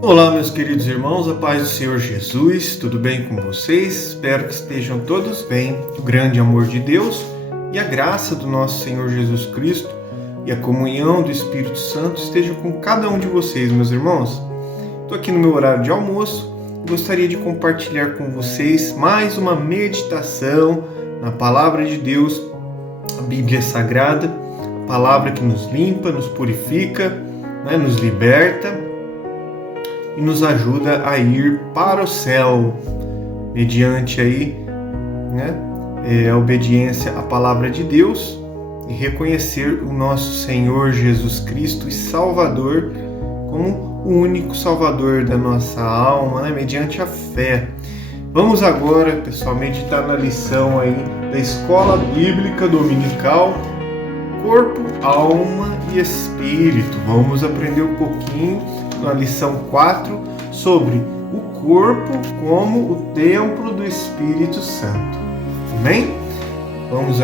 Olá, meus queridos irmãos, a paz do Senhor Jesus, tudo bem com vocês? Espero que estejam todos bem. O grande amor de Deus e a graça do nosso Senhor Jesus Cristo e a comunhão do Espírito Santo esteja com cada um de vocês, meus irmãos. Estou aqui no meu horário de almoço e gostaria de compartilhar com vocês mais uma meditação na Palavra de Deus, a Bíblia Sagrada, a palavra que nos limpa, nos purifica, nos liberta e nos ajuda a ir para o céu, mediante a obediência à palavra de Deus e reconhecer o nosso Senhor Jesus Cristo e Salvador como o único Salvador da nossa alma, mediante a fé. Vamos agora, pessoal, meditar na lição da Escola Bíblica Dominical, Corpo, Alma e Espírito. Vamos aprender um pouquinho na lição 4 sobre o corpo como o templo do Espírito Santo. Amém? Vamos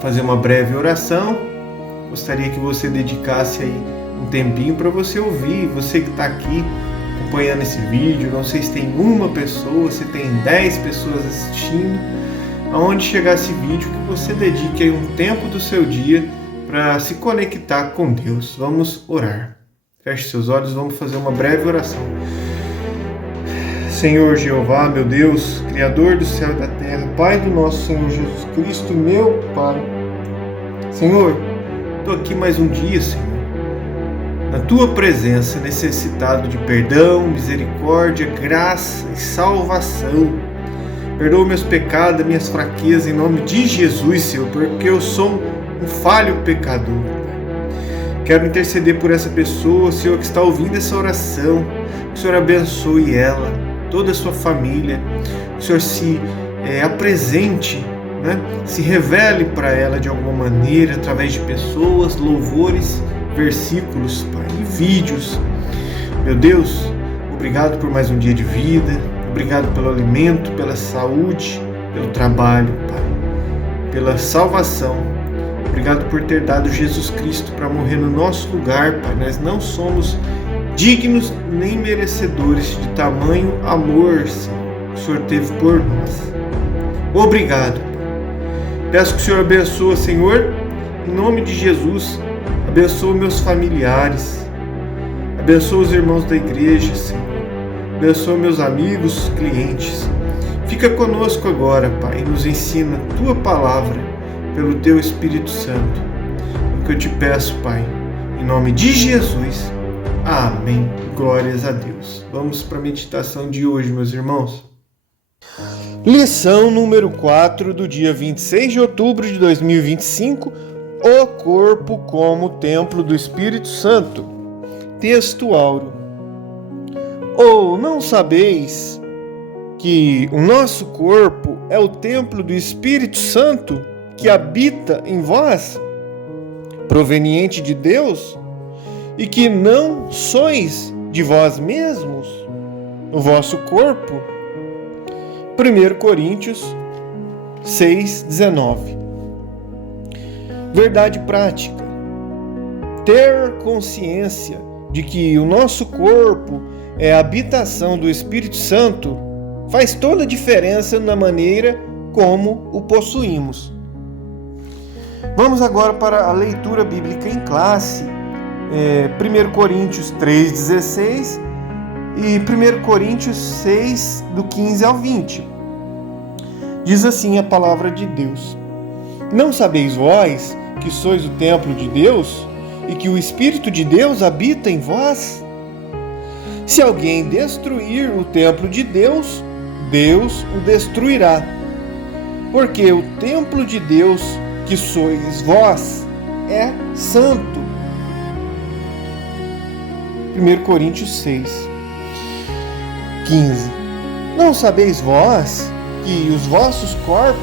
fazer uma breve oração. Gostaria que você dedicasse um tempinho para você ouvir. Você que está aqui acompanhando esse vídeo, não sei se tem uma pessoa, se tem 10 pessoas assistindo, aonde chegar esse vídeo, que você dedique um tempo do seu dia para se conectar com Deus. Vamos orar. Feche seus olhos, vamos fazer uma breve oração. Senhor Jeová, meu Deus, Criador do céu e da terra, Pai do nosso Senhor Jesus Cristo, meu Pai. Senhor, estou aqui mais um dia, Senhor, na Tua presença, necessitado de perdão, misericórdia, graça e salvação. Perdoa meus pecados, minhas fraquezas, em nome de Jesus, Senhor, porque eu sou um falho pecador. Quero interceder por essa pessoa, Senhor, que está ouvindo essa oração. Que o Senhor abençoe ela, toda a sua família. Que o Senhor se apresente, se revele para ela de alguma maneira, através de pessoas, louvores, versículos, Pai, e vídeos. Meu Deus, obrigado por mais um dia de vida. Obrigado pelo alimento, pela saúde, pelo trabalho, Pai, pela salvação. Obrigado por ter dado Jesus Cristo para morrer no nosso lugar, Pai. Nós não somos dignos nem merecedores de tamanho amor, Senhor, que o Senhor teve por nós. Obrigado, Pai. Peço que o Senhor abençoe, Senhor, em nome de Jesus. Abençoa meus familiares. Abençoa os irmãos da igreja, Senhor. Abençoa meus amigos, clientes. Fica conosco agora, Pai, e nos ensina a Tua palavra pelo Teu Espírito Santo. É o que eu te peço, Pai, em nome de Jesus. Amém. Glórias a Deus. Vamos para a meditação de hoje, meus irmãos. Lição número 4 do dia 26 de outubro de 2025. O corpo como templo do Espírito Santo. Texto áureo. Ou não sabeis que o nosso corpo é o templo do Espírito Santo que habita em vós, proveniente de Deus, e que não sois de vós mesmos, o vosso corpo? 1 Coríntios 6:19. Verdade prática. Ter consciência de que o nosso corpo é a habitação do Espírito Santo faz toda a diferença na maneira como o possuímos. Vamos agora para a leitura bíblica em classe, 1 Coríntios 3,16 e 1 Coríntios 6, do 15 ao 20. Diz assim a palavra de Deus: Não sabeis vós que sois o templo de Deus e que o Espírito de Deus habita em vós? Se alguém destruir o templo de Deus, Deus o destruirá. Porque o templo de Deus, que sois vós, é santo. 1 Coríntios 6, 15. Não sabeis vós que os vossos corpos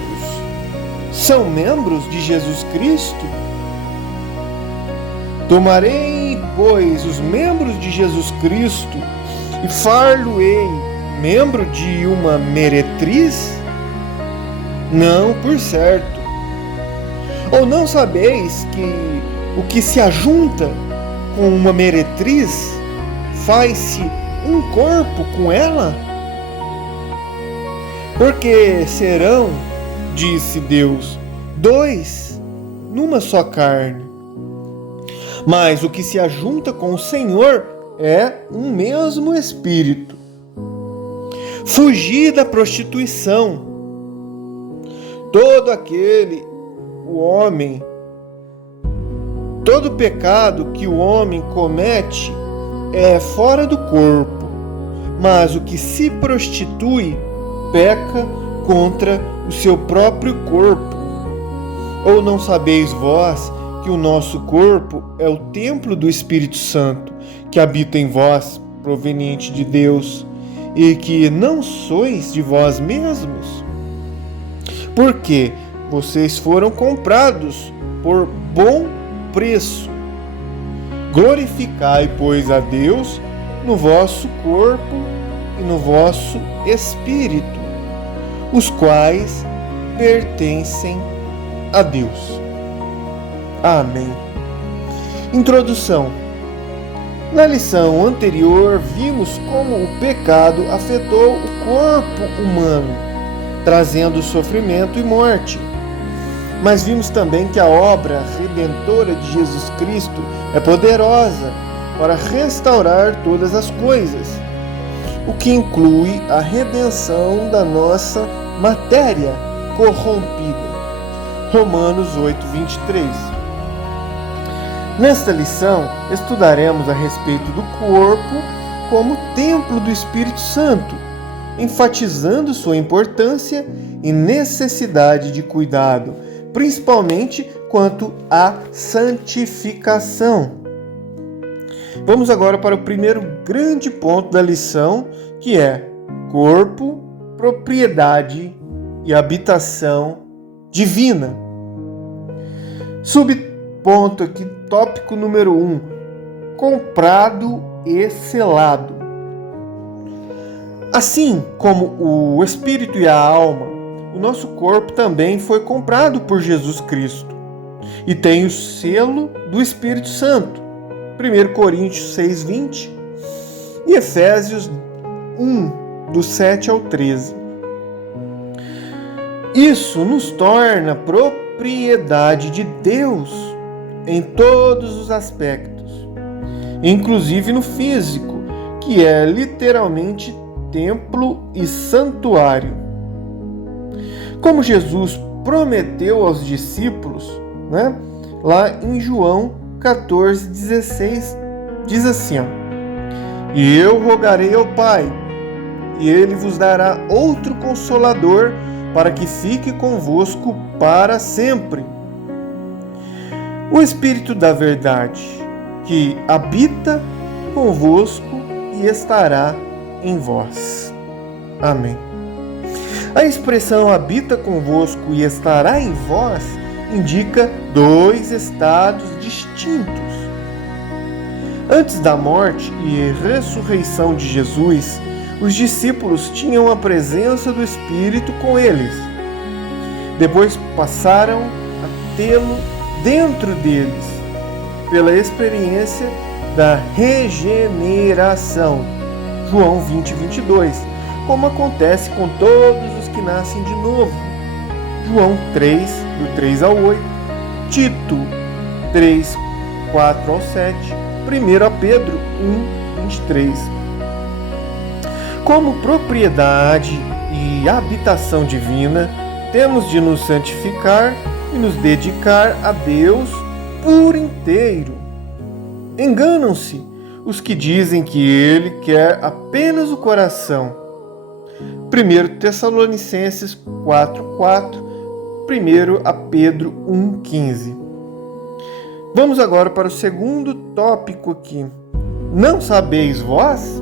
são membros de Jesus Cristo? Tomarei, pois, os membros de Jesus Cristo e far-lo-ei membro de uma meretriz? Não, por certo. Ou não sabeis que o que se ajunta com uma meretriz faz-se um corpo com ela? Porque serão, disse Deus, dois numa só carne. Mas o que se ajunta com o Senhor é um mesmo espírito. Fugir da prostituição. Todo pecado que o homem comete é fora do corpo, mas o que se prostitui peca contra o seu próprio corpo. Ou não sabeis vós que o nosso corpo é o templo do Espírito Santo, que habita em vós, proveniente de Deus, e que não sois de vós mesmos? Porque vocês foram comprados por bom preço. Glorificai, pois, a Deus no vosso corpo e no vosso espírito, os quais pertencem a Deus. Amém. Introdução. Na lição anterior, vimos como o pecado afetou o corpo humano, trazendo sofrimento e morte. Mas vimos também que a obra redentora de Jesus Cristo é poderosa para restaurar todas as coisas, o que inclui a redenção da nossa matéria corrompida. Romanos 8:23. Nesta lição, estudaremos a respeito do corpo como templo do Espírito Santo, enfatizando sua importância e necessidade de cuidado, principalmente quanto à santificação. Vamos agora para o primeiro grande ponto da lição, que é corpo, propriedade e habitação divina. Subponto aqui, tópico número 1, comprado e selado. Assim como o espírito e a alma, o nosso corpo também foi comprado por Jesus Cristo e tem o selo do Espírito Santo. 1 Coríntios 6:20 e Efésios 1, do 7 ao 13. Isso nos torna propriedade de Deus em todos os aspectos, inclusive no físico, que é literalmente templo e santuário. Como Jesus prometeu aos discípulos, lá em João 14:16, diz assim: E eu rogarei ao Pai, e ele vos dará outro Consolador, para que fique convosco para sempre. O Espírito da Verdade, que habita convosco e estará em vós. Amém. A expressão habita convosco e estará em vós indica dois estados distintos. Antes da morte e ressurreição de Jesus, os discípulos tinham a presença do Espírito com eles. Depois passaram a tê-lo dentro deles, pela experiência da regeneração. João 20:22, como acontece com todos os que nascem de novo. João 3, do 3 ao 8, Tito 3, 4 ao 7, 1 Pedro 1, 23. Como propriedade e habitação divina, temos de nos santificar e nos dedicar a Deus por inteiro. Enganam-se os que dizem que Ele quer apenas o coração. 1 Tessalonicenses 4:4, 1 Pedro 1:15. Vamos agora para o segundo tópico aqui. Não sabeis vós?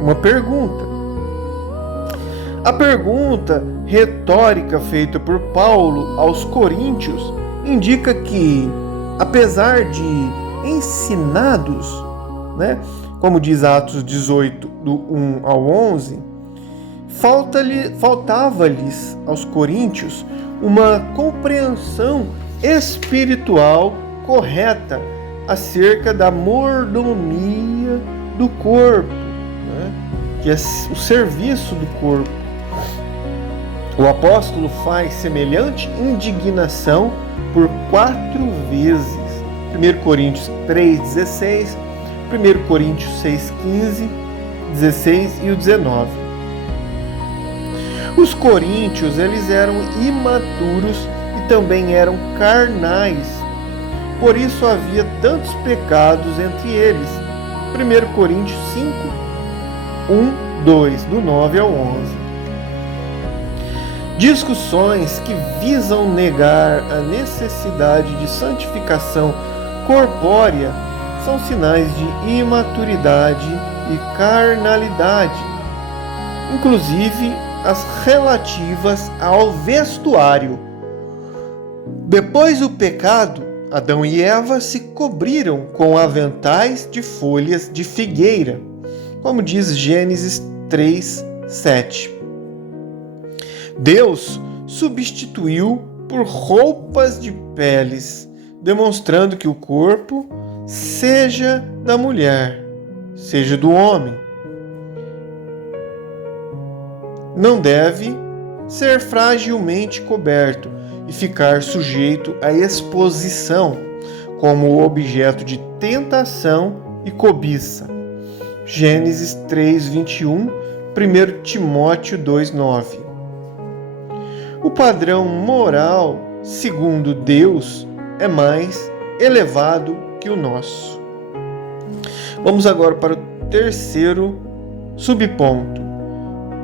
Uma pergunta. A pergunta retórica feita por Paulo aos Coríntios indica que, apesar de ensinados, como diz Atos 18, do 1 ao 11, faltava-lhes aos coríntios uma compreensão espiritual correta acerca da mordomia do corpo que é o serviço do corpo. O apóstolo faz semelhante indignação por 4 vezes. 1 Coríntios 3,16, 1 Coríntios 6,15, 16 e o 19. Os coríntios, eles eram imaturos e também eram carnais. Por isso havia tantos pecados entre eles. 1 Coríntios 5, 1, 2, do 9 ao 11. Discussões que visam negar a necessidade de santificação corpórea são sinais de imaturidade e carnalidade, inclusive as relativas ao vestuário. Depois do pecado, Adão e Eva se cobriram com aventais de folhas de figueira, como diz Gênesis 3, 7. Deus substituiu por roupas de peles, demonstrando que o corpo, seja da mulher, seja do homem, não deve ser fragilmente coberto e ficar sujeito à exposição como objeto de tentação e cobiça. Gênesis 3, 21, 1 Timóteo 2, 9. O padrão moral, segundo Deus, é mais elevado que o nosso. Vamos agora para o terceiro subponto: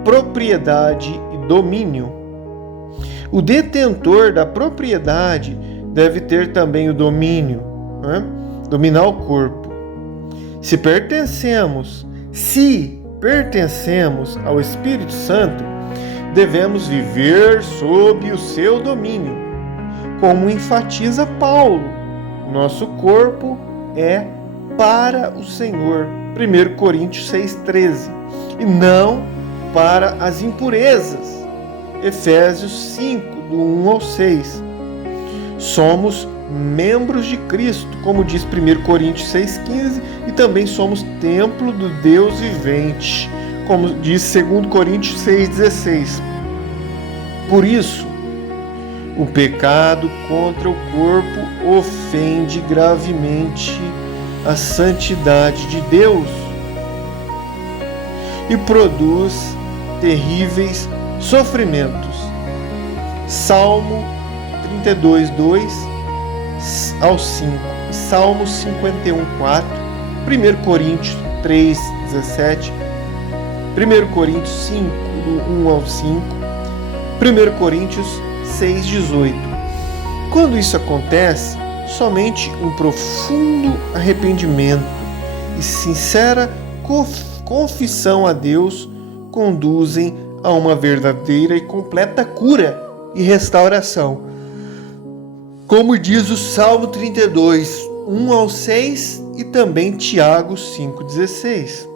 propriedade e domínio. O detentor da propriedade deve ter também o domínio, dominar o corpo. Se pertencemos ao Espírito Santo, devemos viver sob o seu domínio. Como enfatiza Paulo, nosso corpo é para o Senhor, 1 Coríntios 6,13, e não para as impurezas, Efésios 5, do 1 ao 6. Somos membros de Cristo, como diz 1 Coríntios 6,15, e também somos templo do Deus vivente, como diz 2 Coríntios 6,16. Por isso, o pecado contra o corpo ofende gravemente a santidade de Deus e produz terríveis sofrimentos. Salmo 32, 2 ao 5, Salmo 51, 4, 1 Coríntios 3, 17, 1 Coríntios 5, do 1 ao 5, 1 Coríntios 6, 18. Quando isso acontece, somente um profundo arrependimento e sincera confissão a Deus conduzem a uma verdadeira e completa cura e restauração. Como diz o Salmo 32, 1 ao 6 e também Tiago 5,16.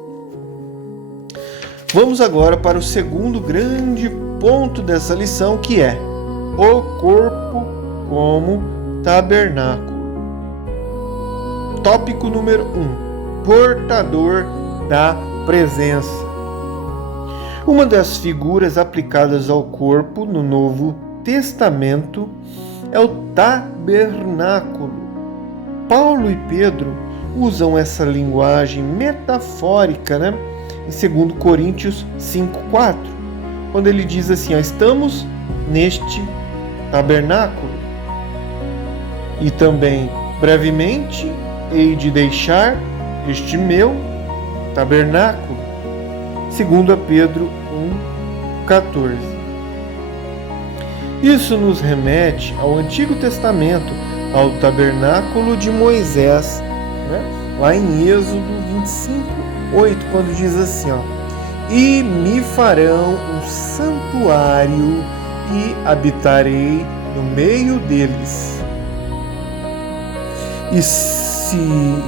Vamos agora para o segundo grande ponto dessa lição, que é o corpo como tabernáculo. Tópico número 1. Portador da presença. Uma das figuras aplicadas ao corpo no Novo Testamento é o tabernáculo. Paulo e Pedro usam essa linguagem metafórica, em 2 Coríntios 5,4, quando ele diz assim: estamos neste tabernáculo. E também, brevemente, hei de deixar este meu tabernáculo. 2 Pedro 1,14. Isso nos remete ao Antigo Testamento, ao tabernáculo de Moisés, lá em Êxodo 25:8, quando diz assim: e me farão um santuário e habitarei no meio deles. E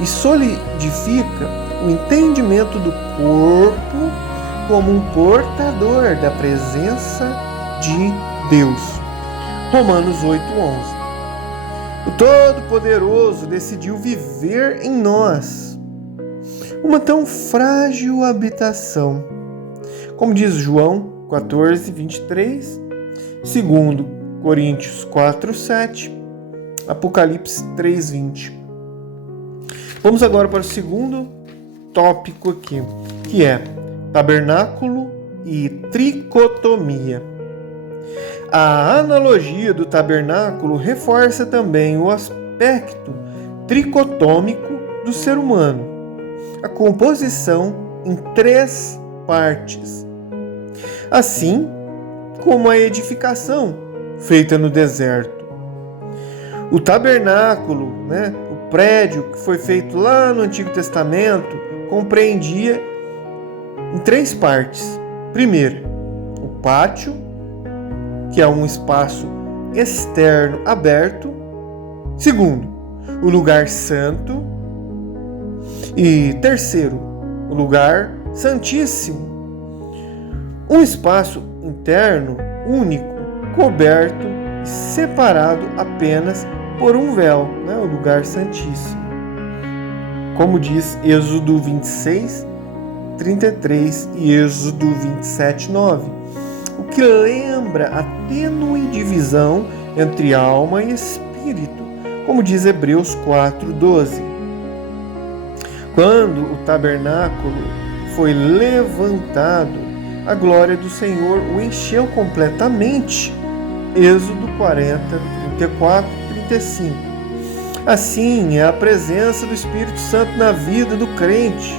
solidifica o entendimento do corpo como um portador da presença de Deus. Romanos 8:11. O Todo-Poderoso decidiu viver em nós uma tão frágil habitação Como diz João 14, 23, 2 Coríntios 4, 7, Apocalipse 3, 20. Vamos agora para o segundo tópico aqui, que é tabernáculo e tricotomia. A analogia do tabernáculo reforça também o aspecto tricotômico do ser humano, a composição em 3 partes, assim como a edificação feita no deserto. O tabernáculo, o prédio que foi feito lá no Antigo Testamento, compreendia em 3 partes. Primeiro, o pátio, que é um espaço externo aberto. Segundo, o lugar santo. E terceiro, o lugar santíssimo. Um espaço interno único, coberto e separado apenas por um véu, o lugar santíssimo. Como diz Êxodo 26, 33 e Êxodo 27, 9. O que lembra a tênue divisão entre alma e espírito, como diz Hebreus 4, 12. Quando o tabernáculo foi levantado, a glória do Senhor o encheu completamente. Êxodo 40, 34 e 35. Assim é a presença do Espírito Santo na vida do crente.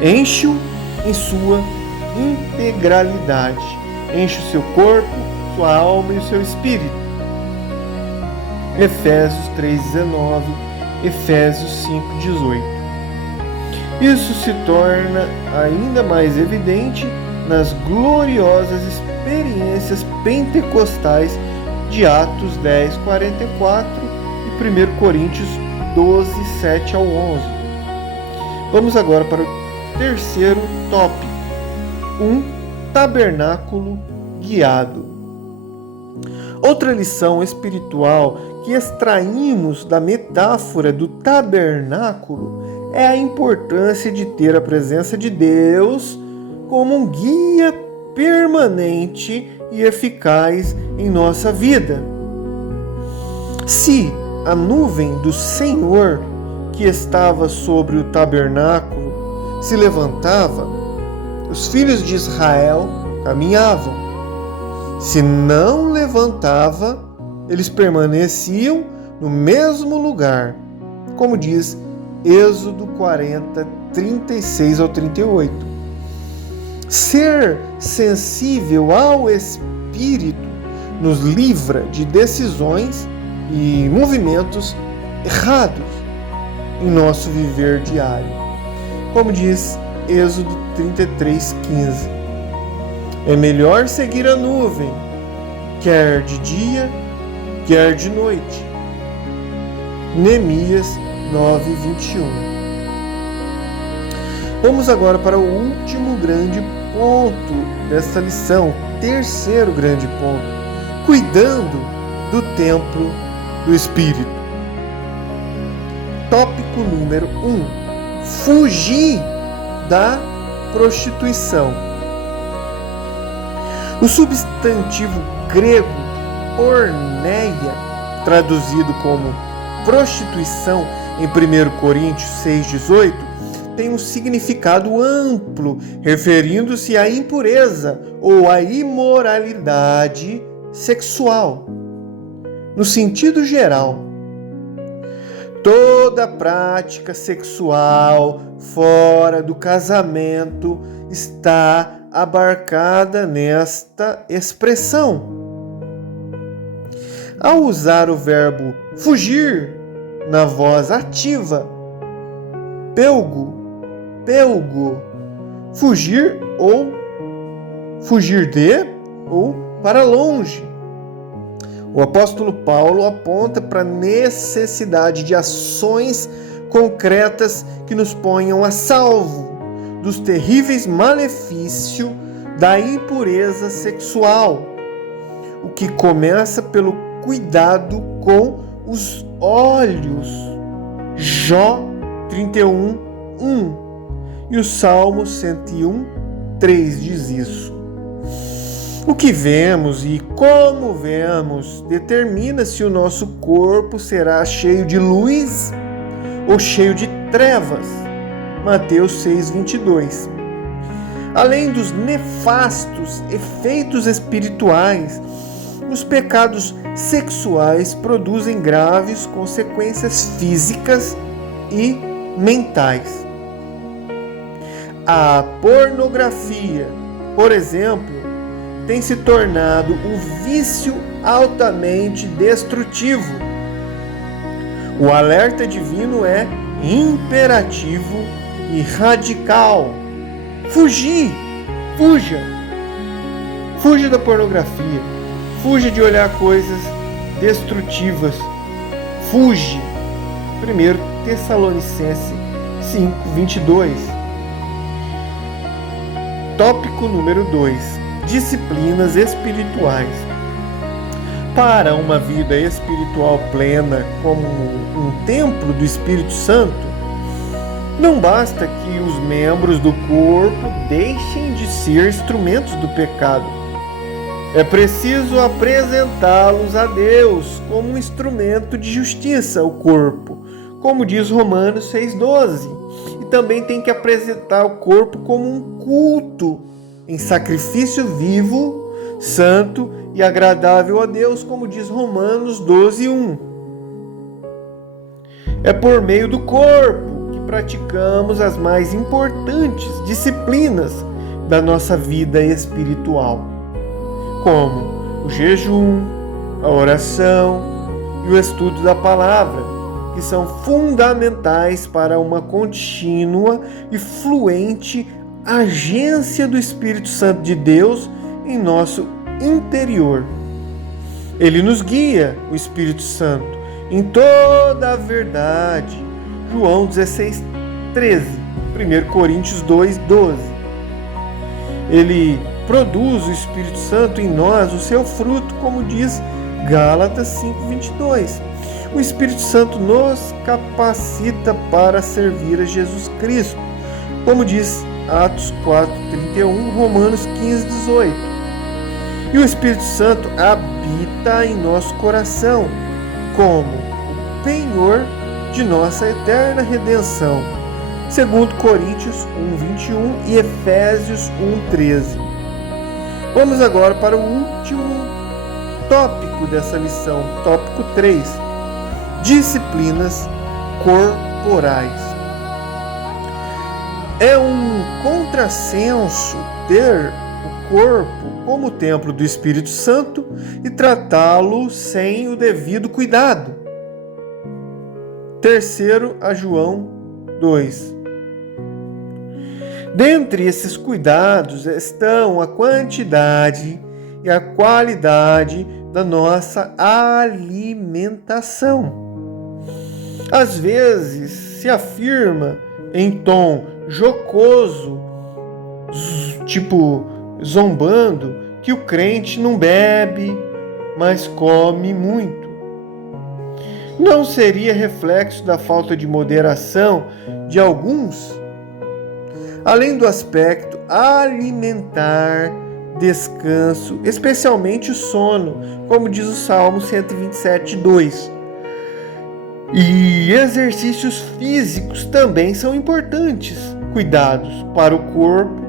Enche-o em sua integralidade. Enche o seu corpo, sua alma e o seu espírito. Efésios 3,19, Efésios 5,18. Isso se torna ainda mais evidente nas gloriosas experiências pentecostais de Atos 10, 44 e 1 Coríntios 12, 7 ao 11. Vamos agora para o terceiro tópico. Tabernáculo guiado. Outra lição espiritual que extraímos da metáfora do tabernáculo é a importância de ter a presença de Deus como um guia permanente e eficaz em nossa vida. Se a nuvem do Senhor que estava sobre o tabernáculo se levantava, os filhos de Israel caminhavam. Se não levantava, eles permaneciam no mesmo lugar, como diz Êxodo 40, 36 ao 38. Ser sensível ao Espírito nos livra de decisões e movimentos errados em nosso viver diário. Como diz Êxodo 33, 15. É melhor seguir a nuvem, quer de dia, quer de noite. Neemias 9, 21. Vamos agora para o último grande ponto desta lição, terceiro grande ponto, cuidando do templo do Espírito. Tópico número 1. Fugir da prostituição. O substantivo grego porneia, traduzido como prostituição em 1 Coríntios 6,18, tem um significado amplo, referindo-se à impureza ou à imoralidade sexual. No sentido geral, toda prática sexual fora do casamento está abarcada nesta expressão. Ao usar o verbo fugir na voz ativa, pelgo, fugir ou fugir de ou para longe. O apóstolo Paulo aponta para a necessidade de ações concretas que nos ponham a salvo dos terríveis malefícios da impureza sexual, o que começa pelo cuidado com os olhos. Jó 31, 1 e o Salmo 101, 3 diz isso. O que vemos e como vemos determina se o nosso corpo será cheio de luz ou cheio de trevas. Mateus 6:22. Além dos nefastos efeitos espirituais, os pecados sexuais produzem graves consequências físicas e mentais. A pornografia, por exemplo, tem se tornado um vício altamente destrutivo. O alerta divino é imperativo e radical. Fuja da pornografia, fuja de olhar coisas destrutivas, fuge. 1 Tessalonicenses 5:22. Tópico número 2. Disciplinas espirituais. Para uma vida espiritual plena como um templo do Espírito Santo, não basta que os membros do corpo deixem de ser instrumentos do pecado. É preciso apresentá-los a Deus como um instrumento de justiça, o corpo, como diz Romanos 6:12. E também tem que apresentar o corpo como um culto em sacrifício vivo, santo e agradável a Deus, como diz Romanos 12:1. É por meio do corpo que praticamos as mais importantes disciplinas da nossa vida espiritual, como o jejum, a oração e o estudo da palavra, que são fundamentais para uma contínua e fluente agência do Espírito Santo de Deus em nosso interior. Ele nos guia, o Espírito Santo, em toda a verdade. João 16:13, 1 Coríntios 2:12. Ele produz, o Espírito Santo, em nós o seu fruto, como diz Gálatas 5:22. O Espírito Santo nos capacita para servir a Jesus Cristo, como diz Atos 4:31, Romanos 15:18. E o Espírito Santo habita em nosso coração como o penhor de nossa eterna redenção, segundo Coríntios 1:21 e Efésios 1:13. Vamos agora para o último tópico dessa lição, tópico 3, disciplinas corporais. É um contrassenso ter o corpo como templo do Espírito Santo e tratá-lo sem o devido cuidado. Terceiro a João 2. Dentre esses cuidados estão a quantidade e a qualidade da nossa alimentação. Às vezes se afirma em tom jocoso, tipo zombando, que o crente não bebe, mas come muito. Não seria reflexo da falta de moderação de alguns? Além do aspecto alimentar, descanso, especialmente o sono, como diz o Salmo 127:2. E exercícios físicos também são importantes, cuidados para o corpo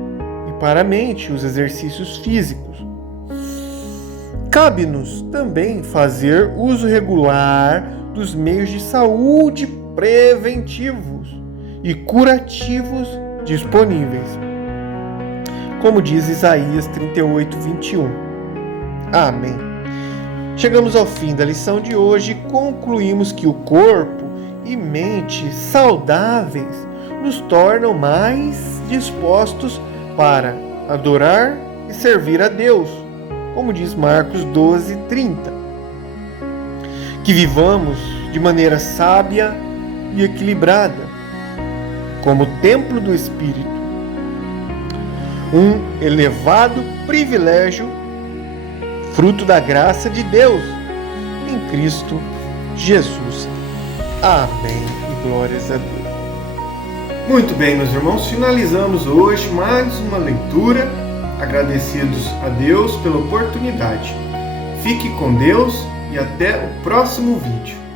e para a mente, os exercícios físicos. Cabe-nos também fazer uso regular dos meios de saúde preventivos e curativos disponíveis, como diz Isaías 38:21. Amém. Chegamos ao fim da lição de hoje e concluímos que o corpo e mente saudáveis nos tornam mais dispostos para adorar e servir a Deus, como diz Marcos 12:30. Que vivamos de maneira sábia e equilibrada, como templo do Espírito, um elevado privilégio, fruto da graça de Deus em Cristo Jesus. Amém e glórias a Deus. Muito bem, meus irmãos, finalizamos hoje mais uma leitura, agradecidos a Deus pela oportunidade. Fique com Deus e até o próximo vídeo.